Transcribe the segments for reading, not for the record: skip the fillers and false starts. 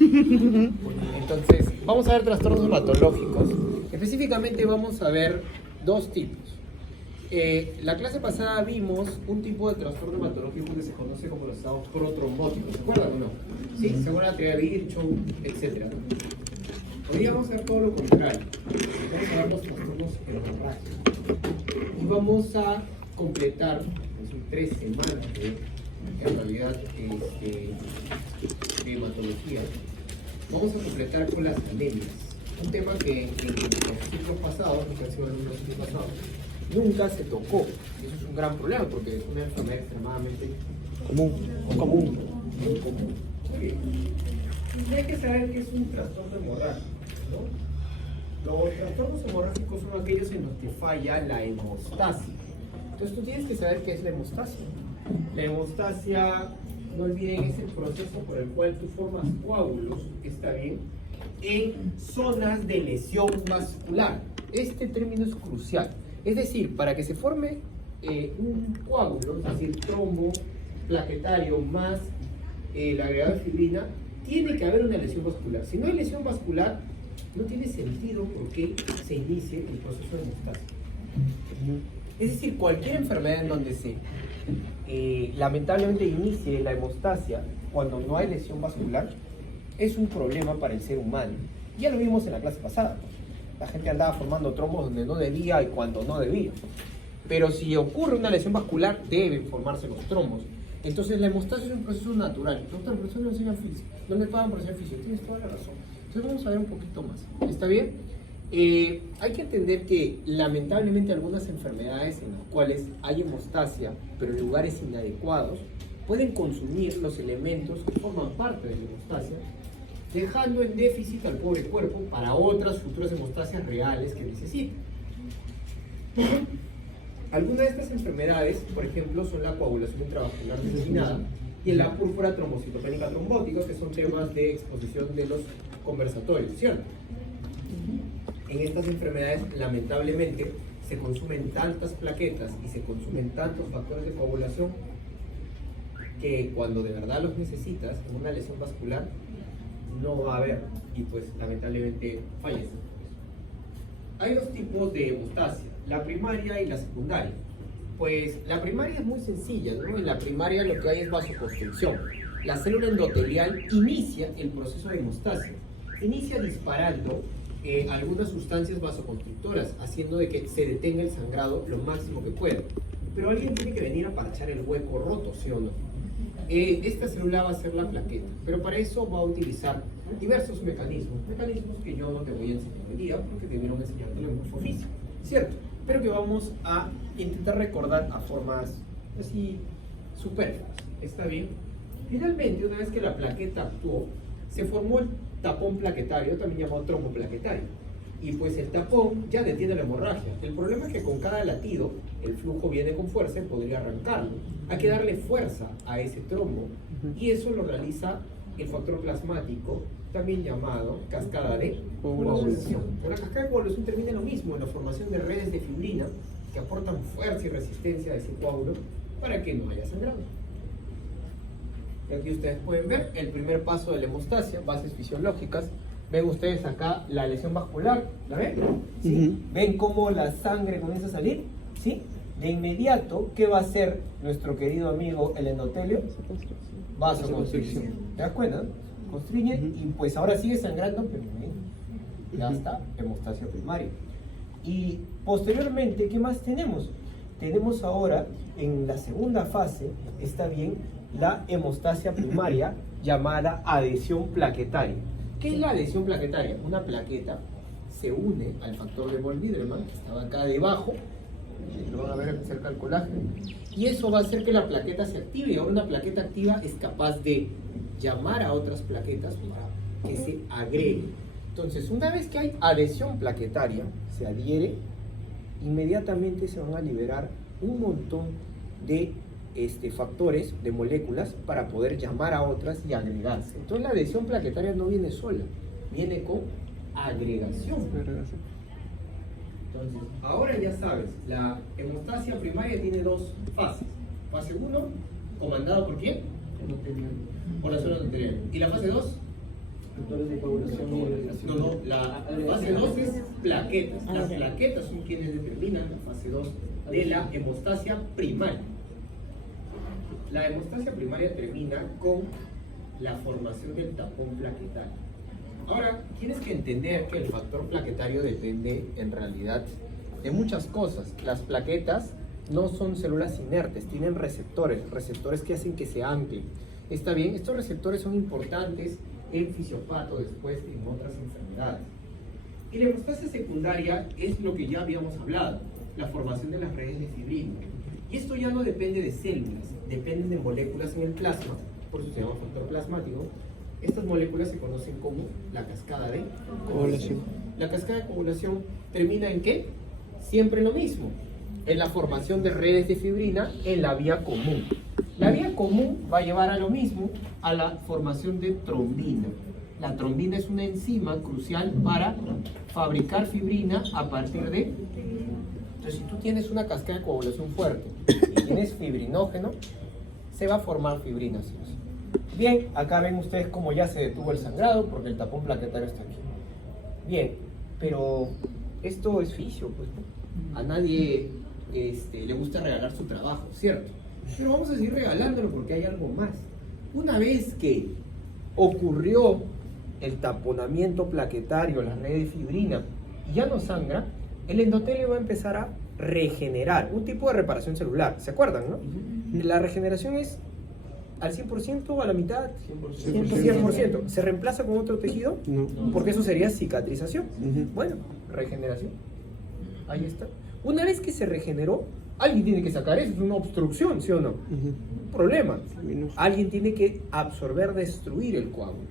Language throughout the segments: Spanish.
Entonces, vamos a ver trastornos hematológicos. Específicamente vamos a ver dos tipos. La clase pasada vimos un tipo de trastorno hematológico que se conoce como los estados protrombóticos. ¿Se acuerdan o no? Sí, según la teoría de Virchow, etc. Hoy día vamos a ver todo lo contrario. Vamos a ver los trastornos hemorrágicos. Y vamos a completar, son 3 semanas en realidad de hematología. Vamos a completar con las anemias. Un tema que en los ciclos pasados, que han sido en los ciclos pasados, nunca se tocó. Y eso es un gran problema porque es una enfermedad extremadamente común. Muy común. Muy bien. Y hay que saber que es un trastorno hemorrágico, ¿no? Los trastornos hemorrágicos son aquellos en los que falla la hemostasia. Entonces tú tienes que saber qué es la hemostasia. La hemostasia, no olviden, es el proceso por el cual tú formas coágulos, está bien, en zonas de lesión vascular. Este término es crucial. Es decir, para que se forme un coágulo, es decir, trombo plaquetario más el agregado de fibrina, tiene que haber una lesión vascular. Si no hay lesión vascular, no tiene sentido por qué se inicie el proceso de hemostasia. Es decir, cualquier enfermedad en donde se lamentablemente inicie la hemostasia cuando no hay lesión vascular es un problema para el ser humano. Ya lo vimos en la clase pasada. La gente andaba formando trombos donde no debía y cuando no debía. Pero si ocurre una lesión vascular, deben formarse los trombos. Entonces la hemostasia es un proceso natural. Doctor, por eso no enseñan física. No me pagan por enseñar física. Tienes toda la razón. Entonces vamos a ver un poquito más. ¿Está bien? Hay que entender que lamentablemente algunas enfermedades en las cuales hay hemostasia, pero en lugares inadecuados, pueden consumir los elementos que forman parte de la hemostasia, dejando en déficit al pobre cuerpo para otras futuras hemostasias reales que necesita. Algunas de estas enfermedades, por ejemplo, son la coagulación intravascular diseminada y la púrpura trombocitopénica trombótica, que son temas de exposición de los conversatorios, ¿cierto? En estas enfermedades, lamentablemente, se consumen tantas plaquetas y se consumen tantos factores de coagulación que cuando de verdad los necesitas, en una lesión vascular, no va a haber y pues lamentablemente fallecen. Hay dos tipos de hemostasia, la primaria y la secundaria. Pues la primaria es muy sencilla, ¿no? En la primaria lo que hay es vasoconstricción. La célula endotelial inicia el proceso de hemostasia. Inicia disparando algunas sustancias vasoconstrictoras, haciendo de que se detenga el sangrado lo máximo que pueda. Pero alguien tiene que venir a parchar el hueco roto, ¿sí o no? Esta célula va a ser la plaqueta, pero para eso va a utilizar diversos mecanismos que yo no te voy a enseñar hoy día porque debieron enseñártelo en curso físico, ¿cierto? Pero que vamos a intentar recordar a formas así superfluas, ¿está bien? Finalmente, una vez que la plaqueta actuó, se formó el tapón plaquetario, también llamado trombo plaquetario. Y pues el tapón ya detiene la hemorragia. El problema es que con cada latido el flujo viene con fuerza y podría arrancarlo. Hay que darle fuerza a ese trombo y eso lo realiza el factor plasmático, también llamado cascada de coagulación. Con la cascada de coagulación termina lo mismo en la formación de redes de fibrina que aportan fuerza y resistencia a ese coágulo para que no haya sangrado. Aquí ustedes pueden ver el primer paso de la hemostasia, bases fisiológicas. Ven ustedes acá la lesión vascular, ¿la ven? ¿Sí? ¿Ven cómo la sangre comienza a salir? ¿Sí? De inmediato, ¿qué va a hacer nuestro querido amigo el endotelio? Vasoconstricción. ¿Te das cuenta? Constriñe y pues ahora sigue sangrando, pero ya está, hemostasia primaria. Y posteriormente, ¿qué más tenemos? Tenemos ahora, en la segunda fase, está bien, la hemostasia primaria llamada adhesión plaquetaria. ¿Qué es la adhesión plaquetaria? Una plaqueta se une al factor de Wolff-Wiedermann, que estaba acá debajo, lo van a ver cerca del colágeno, y eso va a hacer que la plaqueta se active, y ahora una plaqueta activa es capaz de llamar a otras plaquetas para que se agreguen. Entonces, una vez que hay adhesión plaquetaria, se adhiere, inmediatamente se van a liberar un montón de factores, de moléculas, para poder llamar a otras y agregarse. Entonces la adhesión plaquetaria no viene sola, viene con agregación. Entonces, ahora ya sabes, la hemostasia primaria tiene dos fases. Fase 1, comandada por quién? Por la zona endotelial. ¿Y la fase 2? Factores de coagulación y No, no, la fase 2 es plaquetas. Las plaquetas son quienes determinan la fase 2 de la hemostasia primaria. La hemostasia primaria termina con la formación del tapón plaquetario. Ahora, tienes que entender que el factor plaquetario depende en realidad de muchas cosas. Las plaquetas no son células inertes, tienen receptores que hacen que se anclen. ¿Está bien? Estos receptores son importantes en fisiopato, después en otras enfermedades. Y la hemostasia secundaria es lo que ya habíamos hablado, la formación de las redes de fibrina. Y esto ya no depende de células, dependen de moléculas en el plasma, por eso se llama factor plasmático. Estas moléculas se conocen como la cascada de coagulación. La cascada de coagulación termina ¿en qué? Siempre lo mismo, en la formación de redes de fibrina en la vía común. La vía común va a llevar a lo mismo, a la formación de trombina. La trombina es una enzima crucial para fabricar fibrina a partir de... Entonces, si tú tienes una cascada de coagulación fuerte y tienes fibrinógeno, se va a formar fibrina. ¿Sí? Bien, acá ven ustedes cómo ya se detuvo el sangrado porque el tapón plaquetario está aquí. Bien, pero esto es fisio, pues a nadie le gusta regalar su trabajo, ¿cierto? Pero vamos a seguir regalándolo porque hay algo más. Una vez que ocurrió el taponamiento plaquetario, la red de fibrina, y ya no sangra, el endotelio va a empezar a regenerar, un tipo de reparación celular. ¿Se acuerdan, no? La regeneración es al 100% o a la mitad, 100%. ¿Se reemplaza con otro tejido? No. Porque eso sería cicatrización. Bueno, regeneración. Ahí está. Una vez que se regeneró, alguien tiene que sacar eso, es una obstrucción, ¿sí o no? Un problema. Alguien tiene que absorber, destruir el coágulo.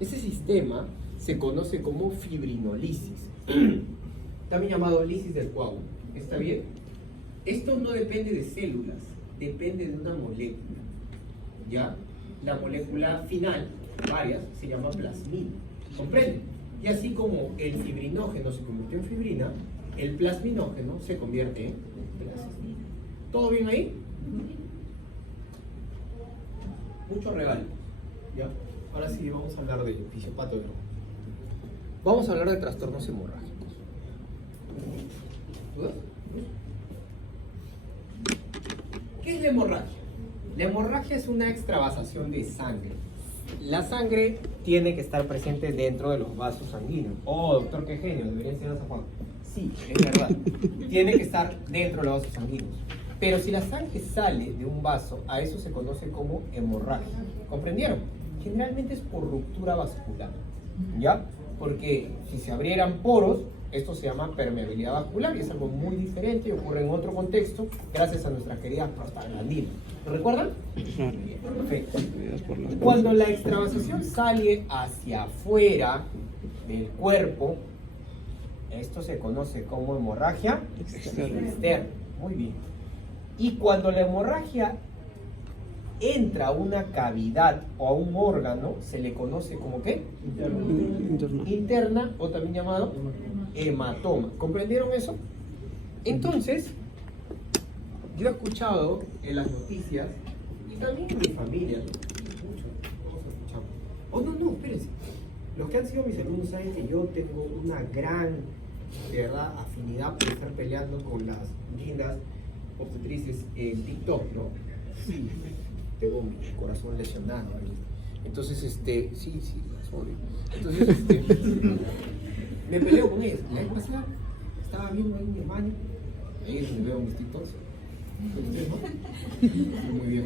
Ese sistema se conoce como fibrinolisis, también llamado lisis del coágulo. ¿Está bien? Esto no depende de células, depende de una molécula. ¿Ya? La molécula final, varias, se llama plasmina. ¿Comprende? Y así como el fibrinógeno se convirtió en fibrina, el plasminógeno se convierte en plasmina. ¿Todo bien ahí? Mucho regalo. ¿Ya? Ahora sí vamos a hablar de fisiopato de nuevo. Vamos a hablar de trastornos hemorrágicos. ¿Dudas? ¿Qué es la hemorragia? La hemorragia es una extravasación de sangre. La sangre tiene que estar presente dentro de los vasos sanguíneos. Oh, doctor, qué genio, debería enseñar a San Juan. Sí, es verdad. Tiene que estar dentro de los vasos sanguíneos. Pero si la sangre sale de un vaso, a eso se conoce como hemorragia. ¿Comprendieron? Generalmente es por ruptura vascular. ¿Ya? Porque si se abrieran poros, esto se llama permeabilidad vascular y es algo muy diferente y ocurre en otro contexto gracias a nuestras queridas prostaglandinas. ¿Lo recuerdan? Claro. Perfecto. Cuando la extravasación sale hacia afuera del cuerpo, esto se conoce como hemorragia externa. Muy bien. Y cuando la hemorragia entra a una cavidad o a un órgano, se le conoce como ¿qué? Interna, o también llamado hematoma. ¿Comprendieron eso? Entonces, yo he escuchado en las noticias, y también en mi familia, mucho, todos escuchamos. Oh, no, espérense. Los que han sido mis alumnos saben que yo tengo una gran, de verdad, afinidad por estar peleando con las lindas obstetrices en TikTok, ¿no? Sí, tengo mi corazón lesionado ahí. Entonces, sí, sorry. Entonces, me peleo con ellas. La vez pasada estaba viendo ahí mi hermano, ahí es donde veo mis TikToks. Muy bien.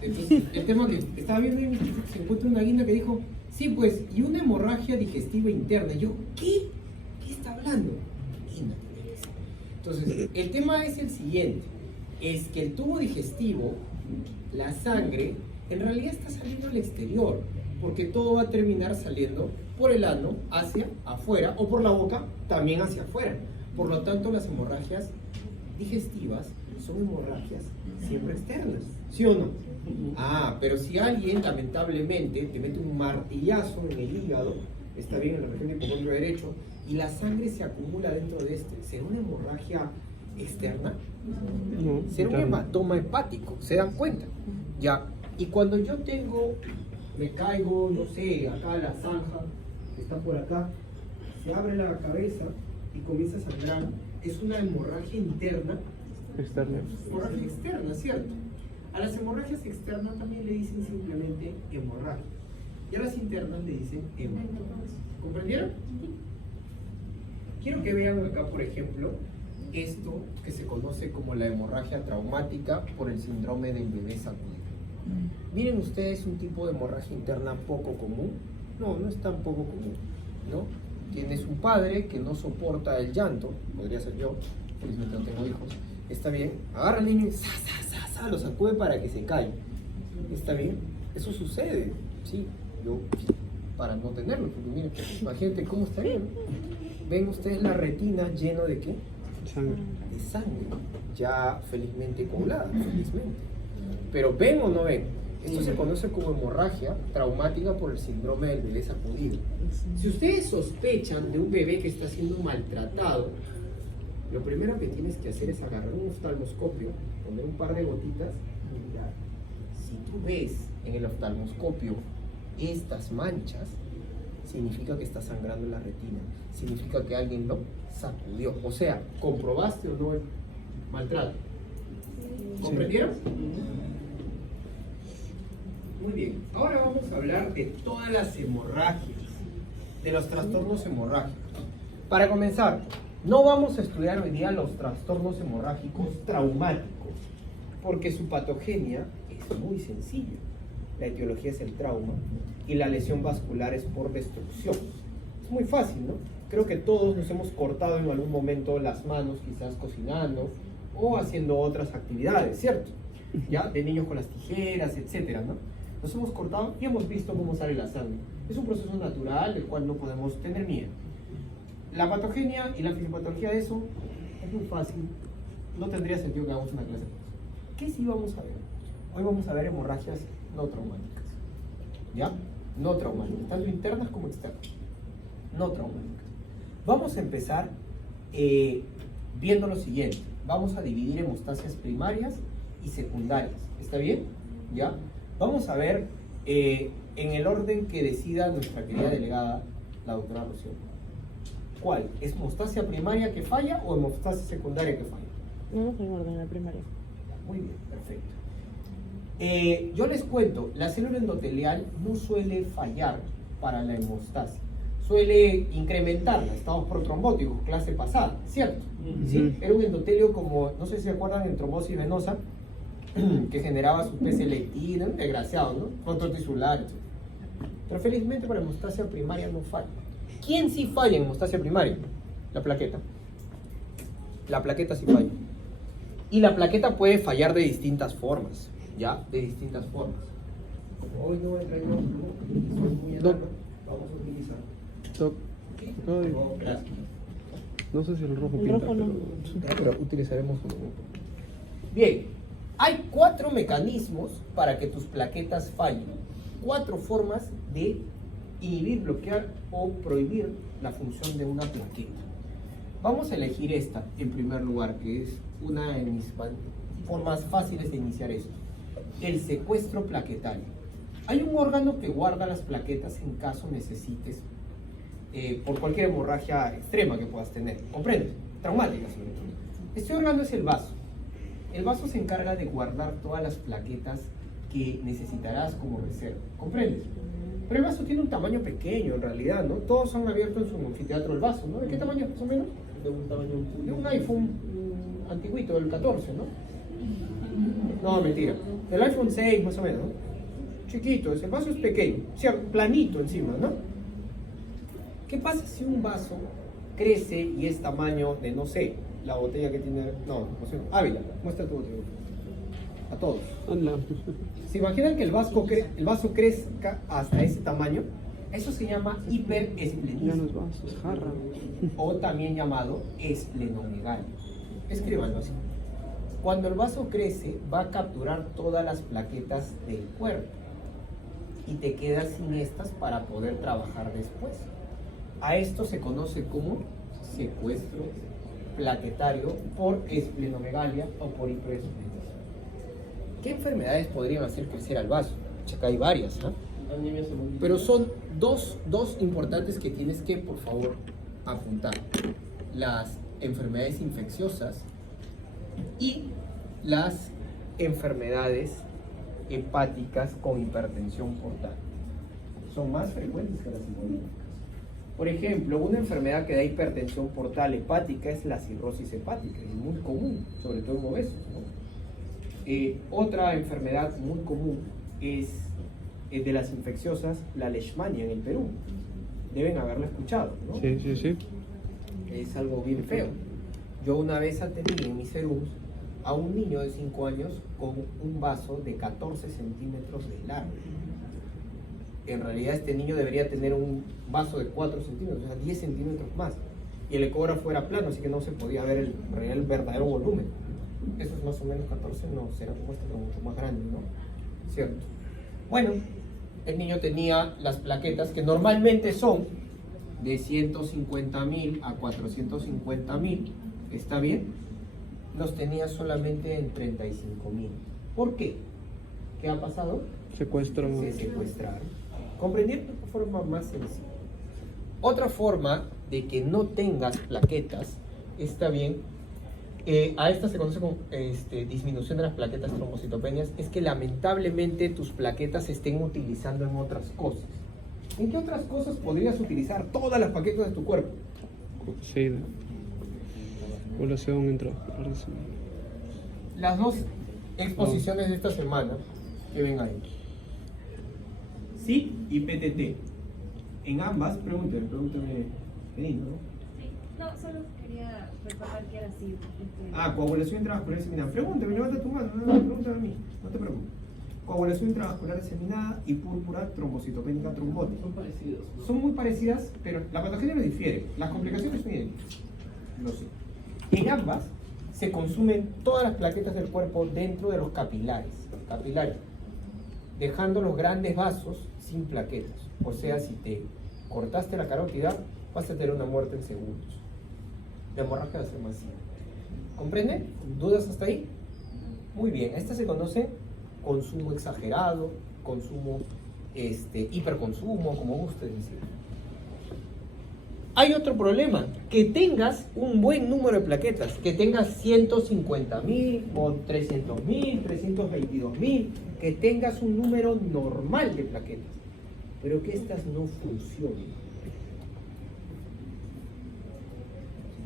Entonces, el tema que estaba viendo ahí, se encuentra una guinda que dijo, sí, pues, y una hemorragia digestiva interna. Y yo, ¿qué? ¿Qué está hablando? Guinda. Entonces, el tema es el siguiente, es que el tubo digestivo, la sangre, en realidad está saliendo al exterior, porque todo va a terminar saliendo por el ano hacia afuera, o por la boca también hacia afuera. Por lo tanto, las hemorragias digestivas son hemorragias siempre externas, ¿sí o no? Ah, pero si alguien lamentablemente te mete un martillazo en el hígado, está bien, en la región de hipocondrio derecho, y la sangre se acumula dentro de ¿será una hemorragia externa? No, ¿Será un hematoma hepático? ¿Se dan cuenta? Ya, y cuando yo tengo me caigo, no sé, acá la zanja, que está por acá, se abre la cabeza y comienza a sangrar. Es una hemorragia interna. Externa. Hemorragia externa, ¿cierto? A las hemorragias externas también le dicen simplemente hemorragia. Y a las internas le dicen hemorragia. ¿Comprendieron? Quiero que vean acá, por ejemplo, esto que se conoce como la hemorragia traumática por el síndrome del bebé sacudido. Miren ustedes un tipo de hemorragia interna poco común. No, no es tan poco común, ¿no? Tienes un padre que no soporta el llanto, podría ser yo, felizmente no tengo hijos. Está bien, agarra al niño y lo sacude para que se calle. Está bien, eso sucede, sí, yo para no tenerlo, porque miren, imagínate cómo estaría, ¿no? Ven ustedes la retina lleno de ¿qué? Sangre. De sangre, ya felizmente coagulada, felizmente. Pero ¿ven o no ven? Esto se conoce como hemorragia traumática por el síndrome del bebé sacudido. Si ustedes sospechan de un bebé que está siendo maltratado, lo primero que tienes que hacer es agarrar un oftalmoscopio, poner un par de gotitas y mirar. Si tú ves en el oftalmoscopio estas manchas, significa que está sangrando la retina, significa que alguien lo sacudió. O sea, ¿comprobaste o no el maltrato? ¿Comprendieron? Muy bien, ahora vamos a hablar de todas las hemorragias, de los trastornos hemorrágicos. Para comenzar, no vamos a estudiar hoy día los trastornos hemorrágicos traumáticos, porque su patogenia es muy sencilla. La etiología es el trauma y la lesión vascular es por destrucción. Es muy fácil, ¿no? Creo que todos nos hemos cortado en algún momento las manos, quizás cocinando o haciendo otras actividades, ¿cierto? Ya, de niños con las tijeras, etcétera, ¿no? Nos hemos cortado y hemos visto cómo sale la sangre. Es un proceso natural del cual no podemos tener miedo. La patogenia y la fisiopatología de eso es muy fácil. No tendría sentido que hagamos una clase. ¿Qué sí vamos a ver? Hoy vamos a ver hemorragias no traumáticas. ¿Ya? No traumáticas, tanto internas como externas. No traumáticas. Vamos a empezar viendo lo siguiente. Vamos a dividir hemostasias primarias y secundarias. ¿Está bien? ¿Ya? Vamos a ver en el orden que decida nuestra querida delegada, la doctora Rocío. ¿Cuál? ¿Es hemostasia primaria que falla o hemostasia secundaria que falla? No, en orden, la primaria. Muy bien, perfecto. Yo les cuento, la célula endotelial no suele fallar para la hemostasia, suele incrementarla. Estamos protrombóticos, clase pasada, ¿cierto? ¿Sí? Era un endotelio como, no sé si se acuerdan, en trombosis venosa, que generaba su P-selectina, desgraciado, ¿no? Control tisular, etc. Pero felizmente para hemostasia primaria no falla. ¿Quién sí falla en hemostasia primaria? La plaqueta. La plaqueta sí falla. Y la plaqueta puede fallar de distintas formas, ¿ya? De distintas formas. Hoy no entra yo, no, soy muy enano, vamos a utilizar. Doc, ay, Oh, gracias. no sé si el rojo El pinta, rojo no. pero Pero utilizaremos uno. Bien, hay 4 mecanismos para que tus plaquetas fallen. 4 formas de inhibir, bloquear o prohibir la función de una plaqueta. Vamos a elegir esta en primer lugar, que es una de mis formas fáciles de iniciar esto. El secuestro plaquetario. Hay un órgano que guarda las plaquetas en caso necesites por cualquier hemorragia extrema que puedas tener. ¿Comprendes? Traumática sobre todo. Este órgano es el vaso. El vaso se encarga de guardar todas las plaquetas que necesitarás como reserva. ¿Comprendes? Pero el vaso tiene un tamaño pequeño en realidad, ¿no? Todos han abierto en su anfiteatro el vaso, ¿no? ¿De qué tamaño más o menos? De un iPhone antiguito, del 14, ¿no? No, mentira. Del iPhone 6 más o menos, ¿no? Chiquito, el vaso es pequeño, o sea, planito encima, ¿no? ¿Qué pasa si un vaso crece y es tamaño de, no sé, la botella que tiene... No sé, Ávila, muestra tu botella. A todos. Anda. ¿Se imaginan que el vaso crezca hasta ese tamaño? Eso se llama Ya no hiperesplenismo, es vaso, es jarra. o también llamado esplenomegalia. Escríbanlo así. Cuando el vaso crece, va a capturar todas las plaquetas del cuerpo y te quedas sin estas para poder trabajar después. A esto se conoce como secuestro plaquetario por esplenomegalia o por hiperesplenismo. ¿Qué enfermedades podrían hacer crecer al vaso? Acá hay varias, ¿no? Pero son dos importantes que tienes que, por favor, apuntar. Las enfermedades infecciosas y las enfermedades hepáticas con hipertensión portal. Son más frecuentes que las hemolíticas. Por ejemplo, una enfermedad que da hipertensión portal hepática es la cirrosis hepática, es muy común, sobre todo en obesos, ¿no? Otra enfermedad muy común es de las infecciosas, la leishmania en el Perú. Deben haberla escuchado, ¿no? Sí, sí, sí. Es algo bien feo. Yo una vez atendí en mis serums a un niño de 5 años con un vaso de 14 centímetros de largo. En realidad este niño debería tener un vaso de 4 centímetros, o sea, 10 centímetros más. Y el ecógrafo era plano, así que no se podía ver el verdadero volumen. Eso es más o menos 14, no, será como este, pero mucho más grande, ¿no? ¿Cierto? Bueno, el niño tenía las plaquetas que normalmente son de 150.000 a 450.000, ¿está bien? Los tenía solamente en 35.000. ¿Por qué? ¿Qué ha pasado? Secuestro. Se secuestraron. Comprender de forma más sencilla. Otra forma de que no tengas plaquetas, está bien, a esta se conoce como disminución de las plaquetas trombocitopenias, es que lamentablemente tus plaquetas se estén utilizando en otras cosas. ¿En qué otras cosas podrías utilizar todas las plaquetas de tu cuerpo? Sí. Población entra. Las dos exposiciones de esta semana que ven ahí. Sí y PTT. En ambas, pregúntame, Benito, ¿no? Sí, no, solo quería recordar que era así. Coagulación intravascular diseminada. Pregúntame, levanta tu mano, no, pregúntame a mí, no te preocupes. Coagulación intravascular diseminada y púrpura trombocitopénica trombótica. Son parecidos. Son muy parecidas, pero la patogenia no difiere. Las complicaciones son idénticas. Lo sé. En ambas se consumen todas las plaquetas del cuerpo dentro de los capilares, dejando los grandes vasos sin plaquetas. O sea, si te cortaste la carótida, vas a tener una muerte en segundos. La hemorragia va a ser masiva. ¿Comprende? ¿Dudas hasta ahí? Muy bien. Esta se conoce consumo exagerado, consumo, hiperconsumo, como guste decir. Hay otro problema, que tengas un buen número de plaquetas, que tengas 150.000 o 300.000, 322.000, que tengas un número normal de plaquetas, pero que estas no funcionen.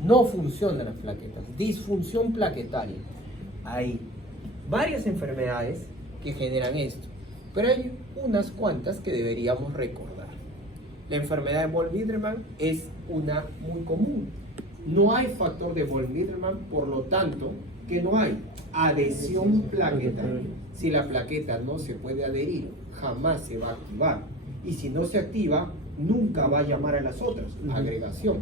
No funcionan las plaquetas, disfunción plaquetaria. Hay varias enfermedades que generan esto, pero hay unas cuantas que deberíamos recordar. La enfermedad de Wolff-Wiedermann es una muy común. No hay factor de Wolff-Wiedermann, por lo tanto, que no hay adhesión plaquetaria. Si la plaqueta no se puede adherir, jamás se va a activar. Y si no se activa, nunca va a llamar a las otras. Agregación.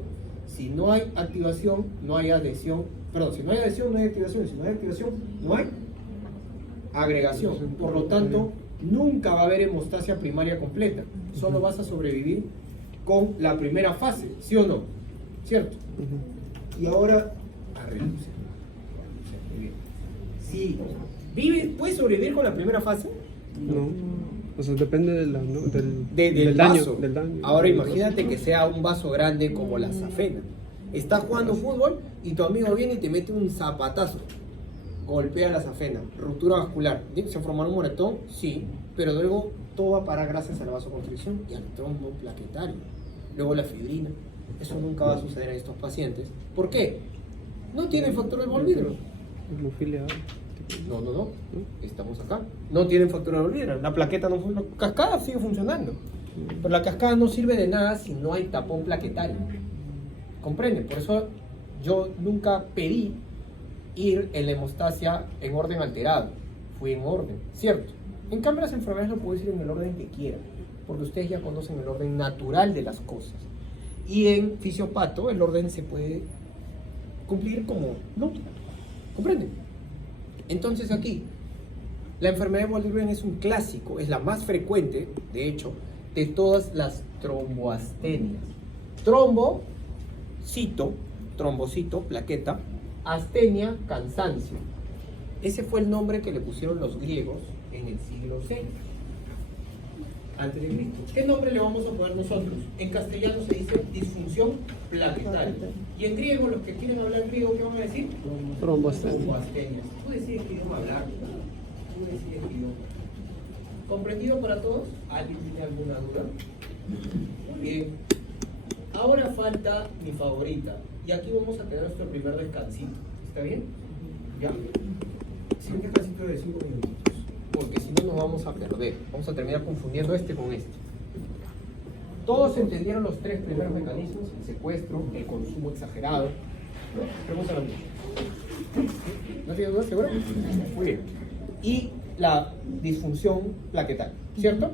Si no hay activación, no hay adhesión. Perdón, si no hay adhesión, no hay activación. Si no hay activación, no hay agregación. Por lo tanto, nunca va a haber hemostasia primaria completa. Solo vas a sobrevivir con la primera fase, ¿sí o no? ¿Cierto? Y ahora, arreglos. Si ¿puedes sobrevivir con la primera fase? No. O sea, depende de Del daño, vaso. del daño. Ahora imagínate que sea un vaso grande como la safena. Estás jugando fútbol y tu amigo viene y te mete un zapatazo. Golpea la safena, ruptura vascular. ¿Se formará un moretón? Sí, pero luego todo va a parar gracias a la vasoconstricción y al trombo plaquetario. Luego la fibrina. Eso nunca va a suceder en estos pacientes. ¿Por qué? No tienen factor de Wolff-Wiedermann. Hemofilia. No. Estamos acá. No tienen factor de Wolff-Wiedermann. La plaqueta no funciona. La cascada sigue funcionando. Pero la cascada no sirve de nada si no hay tapón plaquetario. ¿Comprenden? Por eso yo nunca pedí ir en la hemostasia en orden alterado. Fui en orden, ¿cierto? En cambio las enfermedades lo puedo decir en el orden que quieran, porque ustedes ya conocen el orden natural de las cosas. Y en fisiopato el orden se puede cumplir como neutro. ¿Comprenden? Entonces aquí, la enfermedad de Wolff-Wiedermann es un clásico, es la más frecuente, de hecho, de todas las tromboastenias. Trombocito, plaqueta, astenia, cansancio. Ese fue el nombre que le pusieron los griegos en el siglo VI. antes de Cristo. ¿Qué nombre le vamos a poner nosotros? En castellano se dice disfunción plaquetaria. Y en griego, los que quieren hablar griego, ¿qué van a decir? Trombostenia. Trombostenia. Tú decides qué idioma hablar. Tú decides qué idioma. ¿Comprendido para todos? ¿Alguien tiene alguna duda? Muy bien. Ahora falta mi favorita. Y aquí vamos a tener nuestro primer descansito. ¿Está bien? ¿Ya? Sí, un descansito de 5 minutitos. Porque si no nos vamos a perder. Vamos a terminar confundiendo este con este. Todos entendieron los tres primeros mecanismos: el secuestro, el consumo exagerado. Pregúntalo mucho. ¿No tienes dudas, seguro? Muy bien. Y la disfunción plaquetaria, ¿cierto?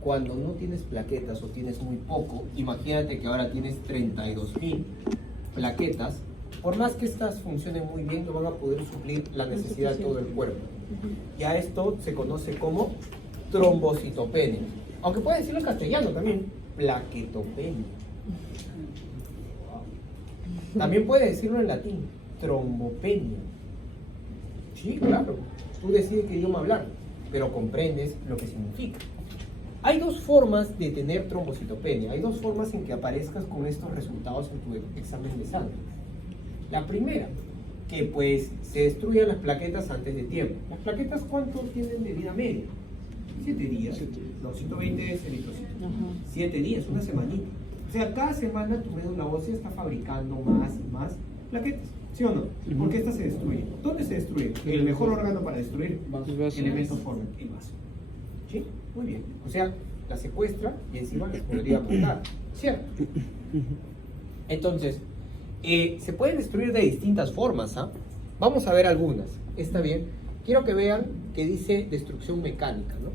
Cuando no tienes plaquetas o tienes muy poco, imagínate que ahora tienes 32.000 plaquetas, por más que estas funcionen muy bien, no van a poder suplir la necesidad de todo el cuerpo. Y a esto se conoce como trombocitopenia. Aunque puede decirlo en castellano también, plaquetopenia. También puede decirlo en latín, trombopenia. Sí, claro. Tú decides qué idioma hablar, pero comprendes lo que significa. Hay dos formas de tener trombocitopenia. Hay dos formas en que aparezcas con estos resultados en tu examen de sangre. La primera, que pues se destruyan las plaquetas antes de tiempo. ¿Las plaquetas cuánto tienen de vida media? 7 días. No, 120 es eritrocitos. 7 días, una semanita. O sea, cada semana tu médula ósea está fabricando más y más plaquetas. ¿Sí o no? Porque estas se destruyen. ¿Dónde se destruye? El mejor órgano para destruir elementos forman el vaso. ¿Sí? Muy bien. O sea, la secuestra y encima les podría matar. ¿Cierto? Entonces, se pueden destruir de distintas formas, ¿ah? Vamos a ver algunas. ¿Está bien? Quiero que vean que dice destrucción mecánica, ¿no?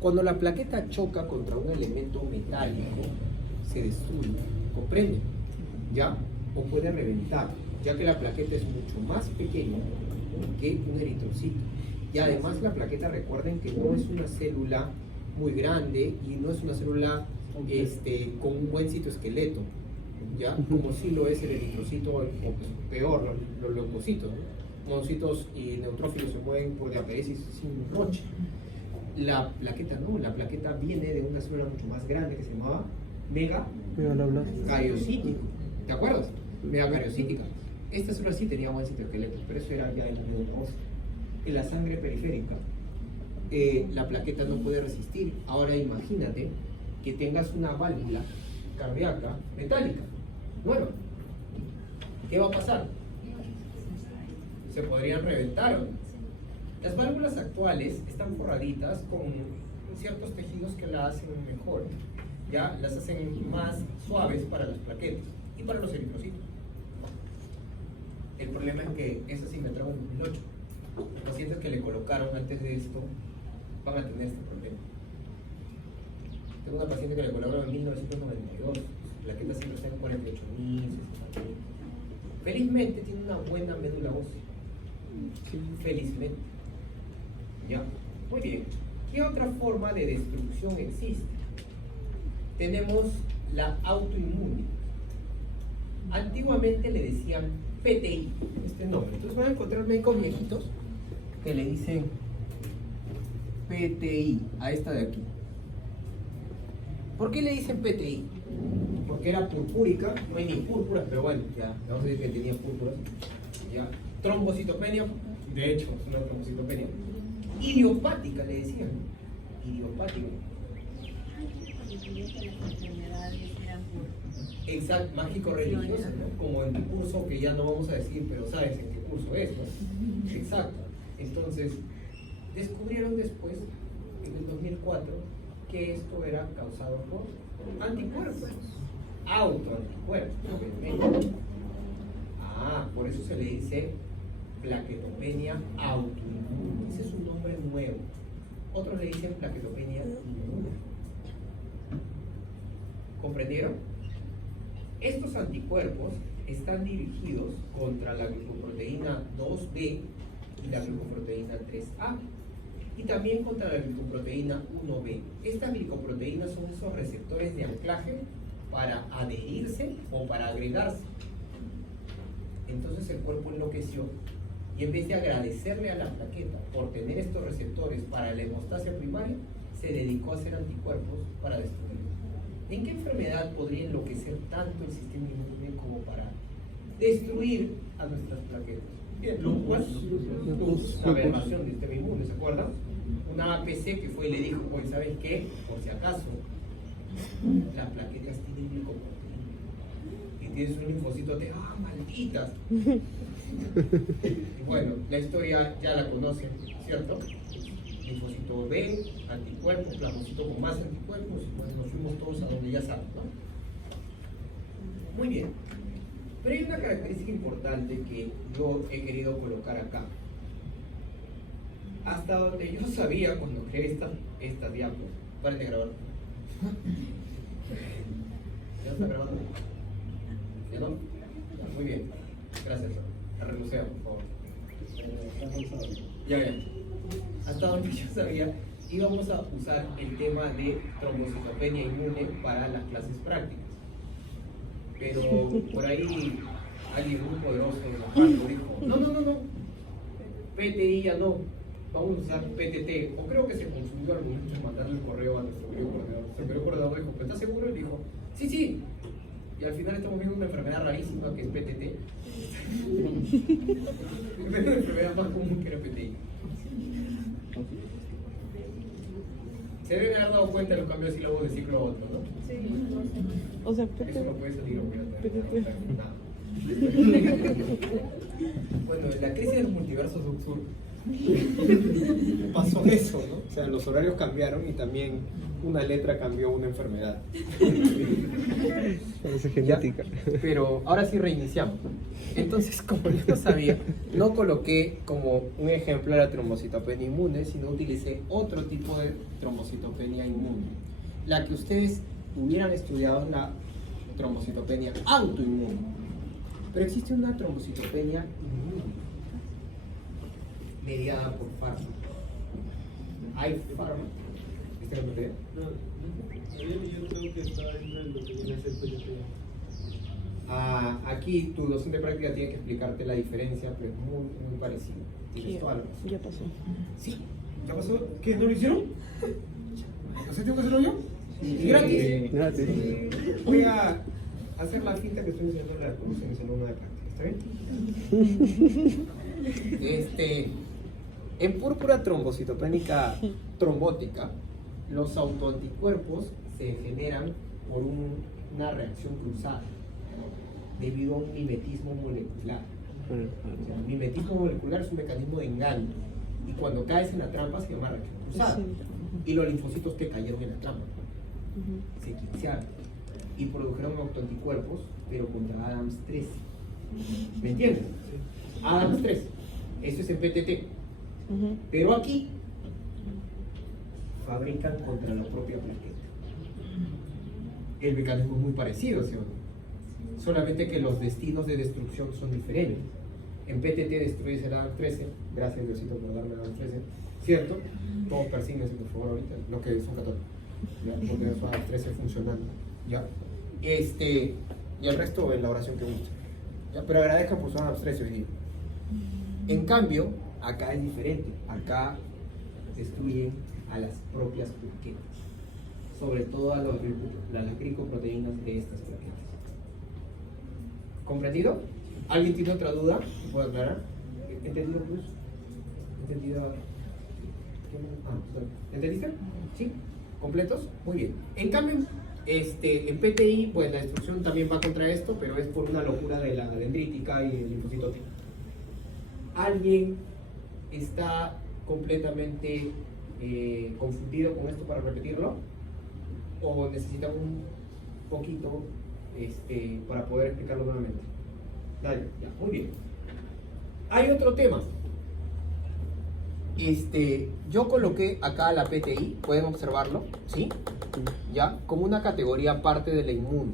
Cuando la plaqueta choca contra un elemento metálico, se destruye. ¿Comprende? ¿Ya? O puede reventar, ya que la plaqueta es mucho más pequeña que un eritrocito. Y además la plaqueta, recuerden que no es una célula muy grande y no es una célula con un buen citoesqueleto, ¿ya? Como si lo es el eritrocito, o peor, los leucocitos, ¿no? Monocitos y neutrófilos se mueven por diaperesis sin roche. La plaqueta no, la plaqueta viene de una célula mucho más grande que se llamaba megacariocítico. ¿Te acuerdas? Megacariocítica. Esta célula sí tenía buen citoesqueleto, pero eso era ya en la médula ósea. En la sangre periférica, la plaqueta no puede resistir. Ahora imagínate que tengas una válvula cardíaca metálica nueva. ¿Qué va a pasar? Se podrían reventar. Las válvulas actuales están forraditas con ciertos tejidos que la hacen mejor, ya las hacen más suaves para las plaquetas y para los eritrocitos. El problema es que esa se inventaron en 2008. Los pacientes que le colocaron antes de esto van a tener este problema. Tengo una paciente que le colocaron en 1992. La plaqueta siempre está en 48.000, 60.000. Felizmente tiene una buena médula ósea. Felizmente. ¿Ya? Muy bien. ¿Qué otra forma de destrucción existe? Tenemos la autoinmune. Antiguamente le decían PTI, este nombre. Entonces van a encontrar médicos viejitos que le dicen PTI a esta de aquí. ¿Por qué le dicen PTI? Porque era purpúrica, no hay ni púrpuras, pero bueno, ya vamos a decir que tenía púrpuras. ¿Ya? Trombocitopenia, de hecho, es una trombocitopenia. Idiopática le decían. Idiopática. Exacto, mágico religioso, ¿no? Como en tu curso que ya no vamos a decir, pero sabes en qué curso es, ¿no? Exacto. Entonces, descubrieron después, en el 2004, que esto era causado por anticuerpos, autoanticuerpos, obviamente. Por eso se le dice plaquetopenia autoinmune. Ese es un nombre nuevo. Otros le dicen plaquetopenia inmune. ¿Comprendieron? Estos anticuerpos están dirigidos contra la glicoproteína 2B y la glicoproteína 3A y también contra la glicoproteína 1B. Estas glicoproteínas son esos receptores de anclaje para adherirse o para agregarse. Entonces el cuerpo enloqueció Y en vez de agradecerle a la plaqueta por tener estos receptores para la hemostasia primaria, se dedicó a hacer anticuerpos para destruirlos. ¿En qué enfermedad podría enloquecer tanto el sistema inmune como para destruir a nuestras plaquetas? Bien, lupus, una aberración del sistema inmune, ¿se acuerdan? Una APC que fue y le dijo, oye, ¿sabes qué? Por si acaso, las plaquetas tienen glicoproteína y tienes un linfocito de, ¡ah, malditas! Y bueno, la historia ya la conocen, ¿cierto? Linfocito B, anticuerpos, plasmocito con más anticuerpos, y bueno, nos fuimos todos a donde ya saben, ¿no? Muy bien. Pero hay una característica importante que yo he querido colocar acá. Hasta donde yo sabía cuando creé esta diapos. Paren de grabar. ¿Ya está grabando? ¿Ya no? Ya, muy bien. Gracias. Renunciar, por favor. Ya bien. Hasta donde yo sabía, íbamos a usar el tema de trombocitopenia inmune para las clases prácticas. Pero por ahí alguien muy poderoso dijo, no, PTI ya no, vamos a usar PTT. O creo que se consumió al momento de mandarle el correo a nuestro querido coordinador. Nuestro querido coordinador dijo, ¿estás seguro? Y dijo, sí. Y al final estamos viendo una enfermedad rarísima que es PTT. En vez de una enfermedad más común que era PTI. Se deben haber dado cuenta de los cambios de sílabos de ciclo a otro, ¿no? Sí, O sea, Eso no puede salir, PTT. Bueno, en la crisis de los multiversos sur pasó eso, ¿no? O sea, los horarios cambiaron y también una letra cambió una enfermedad. Parece genética. Pero ahora sí reiniciamos. Entonces, como yo no sabía, no coloqué como un ejemplo la trombocitopenia inmune, sino utilicé otro tipo de trombocitopenia inmune. La que ustedes hubieran estudiado es la trombocitopenia autoinmune. Pero existe una trombocitopenia inmune, mediada por fármacos. Hay fármacos. ¿Viste la pantalla? Yo creo que está dentro de lo que viene a ser PTT. Aquí tu docente de práctica tiene que explicarte la diferencia, pero es muy parecido. ¿Tienes toda la razón? ya pasó. Sí, ¿ya pasó? ¿Qué? ¿No lo hicieron? ¿Entonces tengo que hacerlo yo? ¿Y gratis? Gratis. Voy a hacer la finta que estoy enseñando en la producción en una de práctica, ¿está bien? En púrpura trombocitopénica trombótica, los autoanticuerpos se generan por una reacción cruzada debido a un mimetismo molecular. O sea, el mimetismo molecular es un mecanismo de engaño y cuando caes en la trampa se llama reacción cruzada. Y los linfocitos que cayeron en la trampa se eclipsaron y produjeron autoanticuerpos, pero contra Adams 13. ¿Me entienden? Adams 13. Eso es en PTT. Pero aquí fabrican contra la propia plaqueta. El mecanismo es muy parecido, ¿sí o no? Solamente que los destinos de destrucción son diferentes. En PTT destruyes el Adams 13, gracias Diosito por darme el Adams 13, ¿cierto? Todos persígnense por favor ahorita, los que son católicos, ¿ya? Porque es Adams 13 funcionando, ¿ya? Y el resto en la oración que guste, ¿ya? Pero agradezcan por su Adams 13 hoy día. En cambio, acá es diferente, acá destruyen a las propias plaquetas, sobre todo a las glicoproteínas de estas plaquetas. ¿Comprendido? ¿Alguien tiene otra duda? ¿Puedo aclarar? ¿Entendido, Cruz? ¿Entendido? ¿Entendiste? ¿Sí? ¿Completos? Muy bien. En cambio, en PTI, pues la destrucción también va contra esto, pero es por una locura de la dendrítica y el linfocito T. ¿Alguien está completamente confundido con esto para repetirlo? ¿O necesita un poquito para poder explicarlo nuevamente? Dale, ya, muy bien. Hay otro tema. Yo coloqué acá la PTI, pueden observarlo, ¿sí? Ya, como una categoría aparte de la inmune,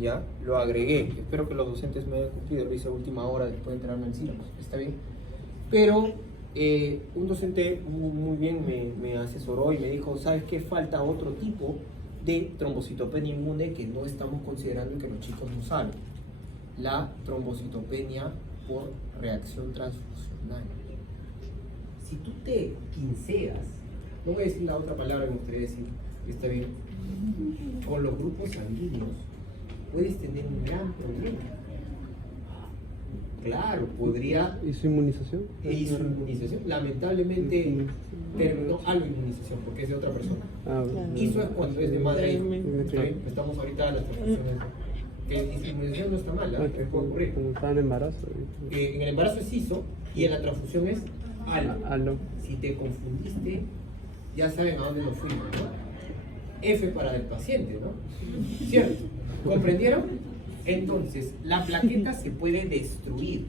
ya, lo agregué. Espero que los docentes me hayan cumplido, lo hice a última hora después de enterarme en sílabos, ¿está bien? Pero un docente muy bien me asesoró y me dijo, ¿sabes qué? Falta otro tipo de trombocitopenia inmune que no estamos considerando y que los chicos no saben. La trombocitopenia por reacción transfusional. años. Si tú te quinceas, no voy a decir la otra palabra que me gustaría decir, está bien, con los grupos sanguíneos, puedes tener un gran problema. Claro, podría ¿Y su inmunización? y su inmunización. Lamentablemente terminó algo inmunización porque es de otra persona. Ah, Claro. Hizo es cuando es de madre a hijo. Realmente. ¿Está bien? Estamos ahorita en las transfusiones. Que su inmunización no está mala, Ah, que puede ocurrir. como estaba en embarazo. En el embarazo es ISO y en la transfusión es ALO. Aló. Si te confundiste, ya saben a dónde nos fuimos, ¿no? F para el paciente, ¿no? ¿Cierto? ¿Comprendieron? Entonces, la plaqueta se puede destruir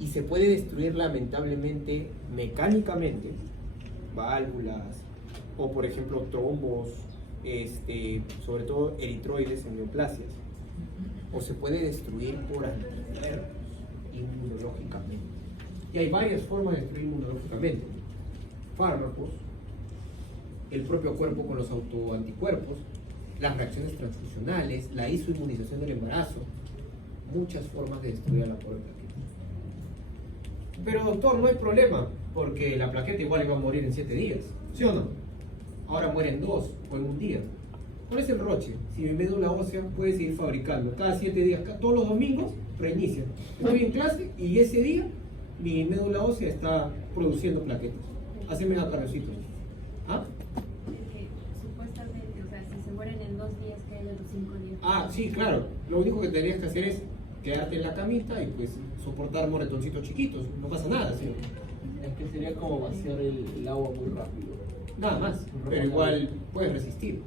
y se puede destruir lamentablemente mecánicamente, válvulas o por ejemplo trombos, sobre todo eritroides en neoplasias, o se puede destruir por anticuerpos inmunológicamente. Y hay varias formas de destruir inmunológicamente: fármacos, el propio cuerpo con los autoanticuerpos, las reacciones transfusionales, la isoinmunización del embarazo, muchas formas de destruir a la pobre plaqueta. Pero doctor, no hay problema, porque la plaqueta igual iba a morir en 7 días, ¿sí o no? Ahora muere en 2 o en un día. ¿Cuál es el roche? Si mi médula ósea puede seguir fabricando cada 7 días, todos los domingos reinicia. Estoy en clase y ese día mi médula ósea está produciendo plaquetas. Hace megacardiocitos. ¿Ah? Que supuestamente, o sea, si se mueren en 2 días, que haya los 5 días. Ah, sí, claro. Lo único que tendrías que hacer es quedarte en la camita y pues soportar moretoncitos chiquitos. No pasa nada, ¿sí? Es que sería como vaciar el agua muy rápido. Nada más. Pero igual puedes resistir.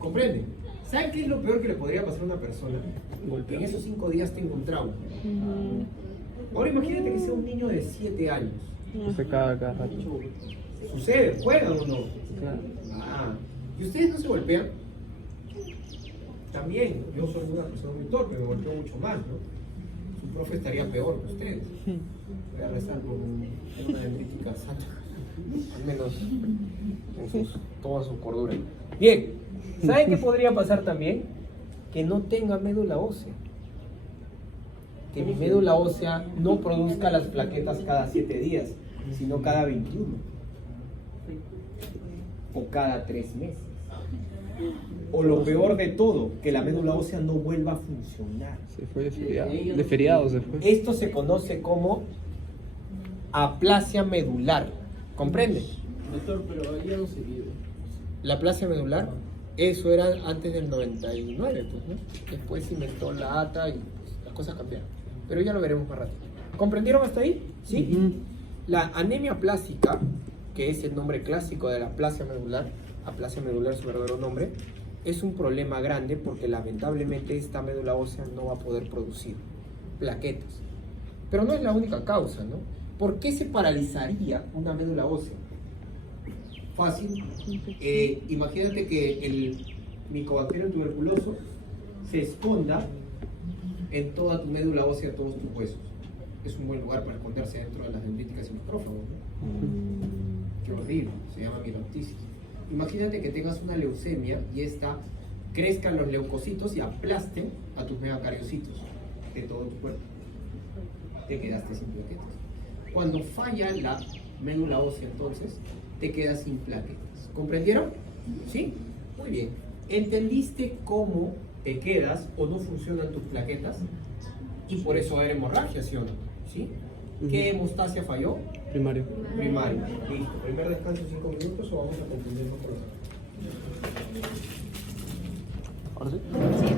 ¿Comprende? ¿Saben qué es lo peor que le podría pasar a una persona? Que en esos 5 días tenga un trauma. Ahora imagínate que sea un niño de 7 años. Se caga cada rato. ¿Sucede? ¿Juegan o no? Claro. Ah, ¿y ustedes no se golpean? También, yo soy una persona muy torpe, me golpeo mucho más, ¿no? Su profe estaría peor que ustedes. Voy a rezar con una dendrítica sana, al menos en toda su cordura. Bien, ¿saben qué podría pasar también? Que no tenga médula ósea. Que mi médula ósea no produzca las plaquetas cada 7 días, sino cada 21 o cada 3 meses. O lo peor de todo, que la médula ósea no vuelva a funcionar. Se fue de feriado. De feriado se fue. Esto se conoce como aplasia medular. ¿Comprende? Doctor, pero ahí ya no se vive. La aplasia medular, eso era antes del 99, pues, ¿no? Después se inventó la ATA y pues, las cosas cambiaron. Pero ya lo veremos más rato. ¿Comprendieron hasta ahí? ¿Sí? Ujú. La anemia plástica, que es el nombre clásico de la aplasia medular es su verdadero nombre, es un problema grande porque lamentablemente esta médula ósea no va a poder producir plaquetas. Pero no es la única causa, ¿no? ¿Por qué se paralizaría una médula ósea? Fácil. Imagínate que el micobacterio tuberculoso se esconda en toda tu médula ósea, todos tus huesos. Es un buen lugar para esconderse dentro de las dendríticas y los prófagos, ¿no? Qué horrible, se llama mieloptisis. Imagínate que tengas una leucemia y esta crezcan los leucocitos y aplasten a tus megacariocitos de todo tu cuerpo. Te quedaste sin plaquetas. Cuando falla la médula ósea, entonces, te quedas sin plaquetas. ¿Comprendieron? ¿Sí? Muy bien. ¿Entendiste cómo te quedas o no funcionan tus plaquetas? Y por eso va a haber hemorragia, ¿sí o no? ¿Sí? ¿Qué hemostasia falló? Primario. Primario. Listo. Primer descanso 5 minutos o vamos a continuar con Ahora sí.